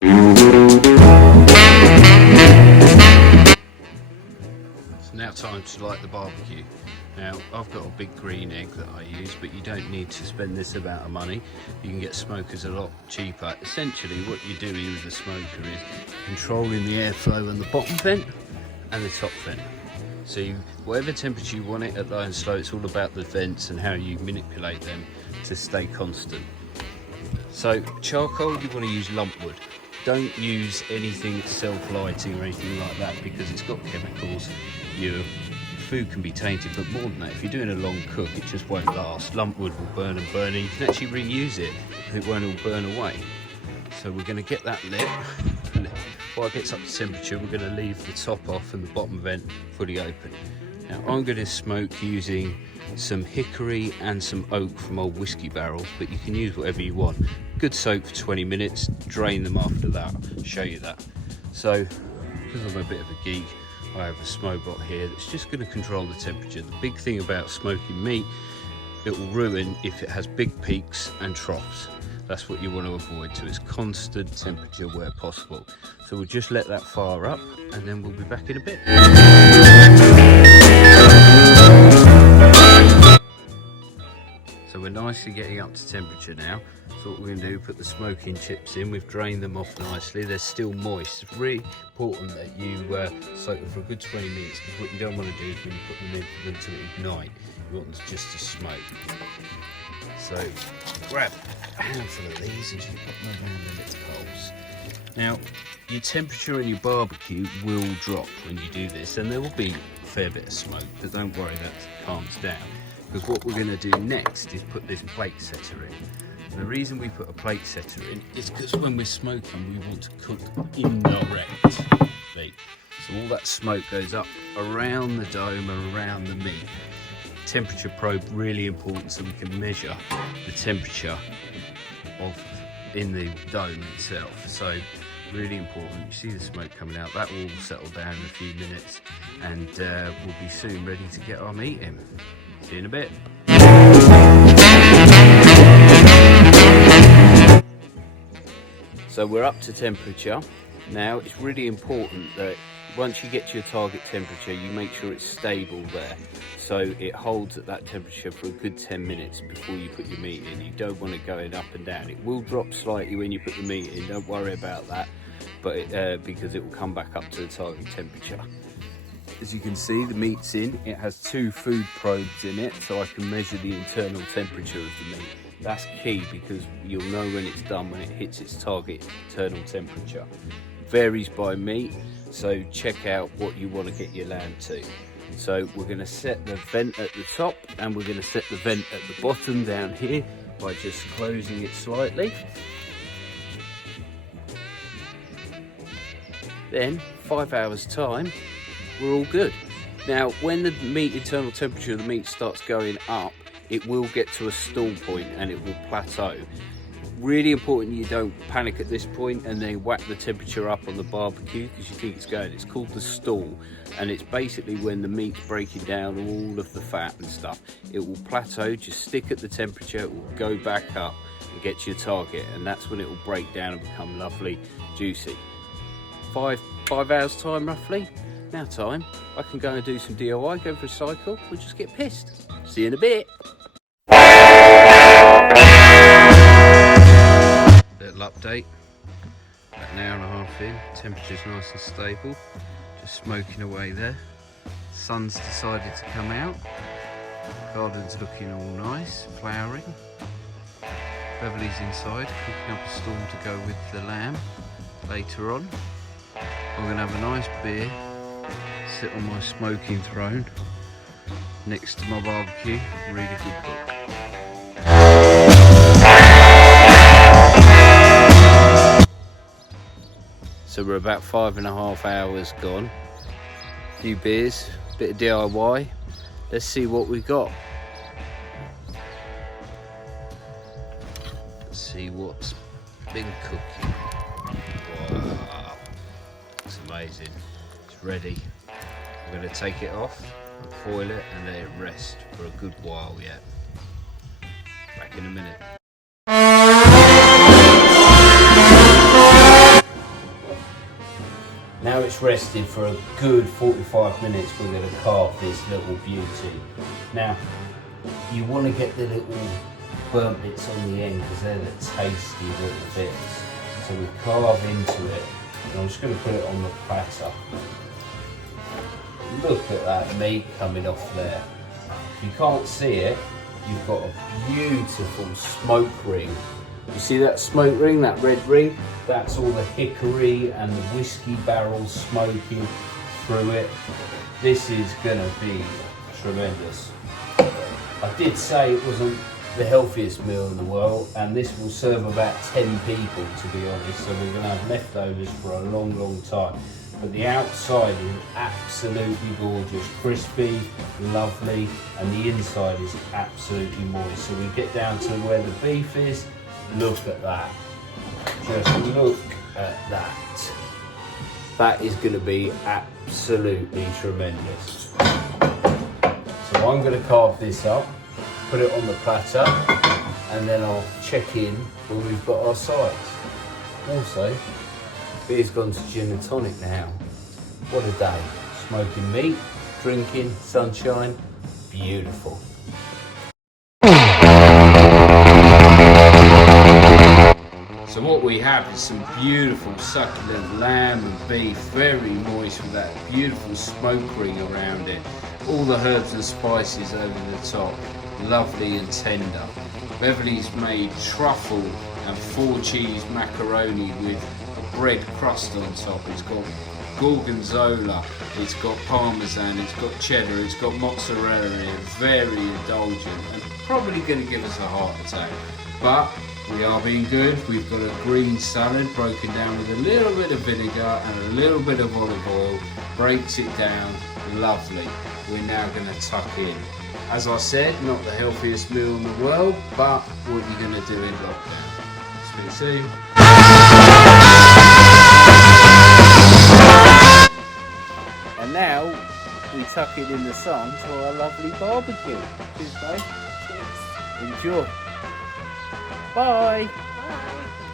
It's now time to light the barbecue. Now, I've got a big green egg that I use, but you don't need to spend this amount of money. You can get smokers a lot cheaper. Essentially, what you're doing with the smoker is controlling the airflow on the bottom vent and the top vent. So whatever temperature you want it at low and slow, it's all about the vents and how you manipulate them to stay constant. So charcoal, you want to use lump wood. Don't use anything self-lighting or anything like that because it's got chemicals. Your food can be tainted, but more than that, if you're doing a long cook, it just won't last. Lump wood will burn and burn, and you can actually reuse it because it won't all burn away. So we're going to get that lit. While it gets up to temperature, we're going to leave the top off and the bottom vent fully open. Now I'm going to smoke using some hickory and some oak from old whiskey barrels, but you can use whatever you want. Good soak for 20 minutes, drain them after that. I'll show you that. So, because I'm a bit of a geek, I have a smoke bot here that's just going to control the temperature. The big thing about smoking meat, it will ruin if it has big peaks and troughs. That's what you want to avoid, so it's constant temperature where possible. So we'll just let that fire up and then we'll be back in a bit. So we're nicely getting up to temperature now. So what we're going to do, put the smoking chips in. We've drained them off nicely. They're still moist. It's really important that you soak them for a good 20 minutes, because what you don't want to do is when you put them in for them to ignite, you want them just to smoke. So grab a handful of these and just put them around the little holes. Now, your temperature on your barbecue will drop when you do this, and there will be a fair bit of smoke, but don't worry, that calms down. Because what we're going to do next is put this plate setter in. And the reason we put a plate setter in is because when we're smoking, we want to cook indirectly. So all that smoke goes up around the dome and around the meat. Temperature probe, really important, so we can measure the temperature in the dome itself. So really important. You see the smoke coming out, that will settle down in a few minutes, and we'll be soon ready to get our meat in. See you in a bit. So we're up to temperature. Now it's really important that once you get to your target temperature, you make sure it's stable there. So it holds at that temperature for a good 10 minutes before you put your meat in. You don't want it going up and down. It will drop slightly when you put the meat in, don't worry about that, but because it will come back up to the target temperature. As you can see, the meat's in. It has 2 food probes in it, so I can measure the internal temperature of the meat. That's key because you'll know when it's done when it hits its target internal temperature. Varies by meat, so check out what you want to get your lamb to. So we're going to set the vent at the top, and we're going to set the vent at the bottom down here by just closing it slightly. Then 5 hours time, we're all good. Now when the meat internal temperature of the meat starts going up, it will get to a stall point and it will plateau. Really important you don't panic at this point and then whack the temperature up on the barbecue because you think it's going. It's called the stall, and it's basically when the meat's breaking down all of the fat and stuff. It will plateau, just stick at the temperature, it will go back up and get to your target, and that's when it will break down and become lovely juicy. Five hours time roughly. Now time, I can go and do some DIY, go for a cycle, we'll just get pissed. See you in a bit. Little update, about an hour and a half in, temperature's nice and stable, just smoking away there. Sun's decided to come out, garden's looking all nice, flowering. Beverly's inside, cooking up a storm to go with the lamb later on. I'm going to have a nice beer, sit on my smoking throne next to my barbecue, read a good book. So we're about 5.5 hours gone. A few beers, a bit of DIY. Let's see what we got. Let's see what's been cooking. Wow, it's amazing. It's ready. I'm going to take it off and foil it and let it rest for a good while yet. Back in a minute. Now it's rested for a good 45 minutes, we're going to carve this little beauty. Now, you want to get the little burnt bits on the end because they're the tasty little bits. So we carve into it, and I'm just going to put it on the platter. Look at that meat coming off there. If you can't see it, you've got a beautiful smoke ring. You see that smoke ring, that red ring? That's all the hickory and the whiskey barrels smoking through it. This is gonna be tremendous. I did say it wasn't the healthiest meal in the world, and this will serve about 10 people, to be honest, so we're gonna have leftovers for a long, long time. But the outside is absolutely gorgeous, crispy, lovely, and the inside is absolutely moist. So we get down to where the beef is. Look at that. Just look at that. That is going to be absolutely tremendous. So I'm going to carve this up, put it on the platter, and then I'll check in when we've got our sides. Also, beer's gone to gin and tonic now. What a day. Smoking meat, drinking, sunshine, beautiful. So what we have is some beautiful succulent lamb and beef, very moist with that beautiful smoke ring around it. All the herbs and spices over the top, lovely and tender. Beverly's made truffle and 4 cheese macaroni with a bread crust on top. It's got gorgonzola, it's got parmesan, it's got cheddar, it's got mozzarella in it. Very indulgent and probably going to give us a heart attack. But we are being good. We've got a green salad broken down with a little bit of vinegar and a little bit of olive oil. Breaks it down, lovely. We're now going to tuck in. As I said, not the healthiest meal in the world, but what you're going to do in lockdown. Speak soon. And now we tuck it in the sun to our lovely barbecue. Cheers, babe. Cheers. Enjoy. Bye. Bye.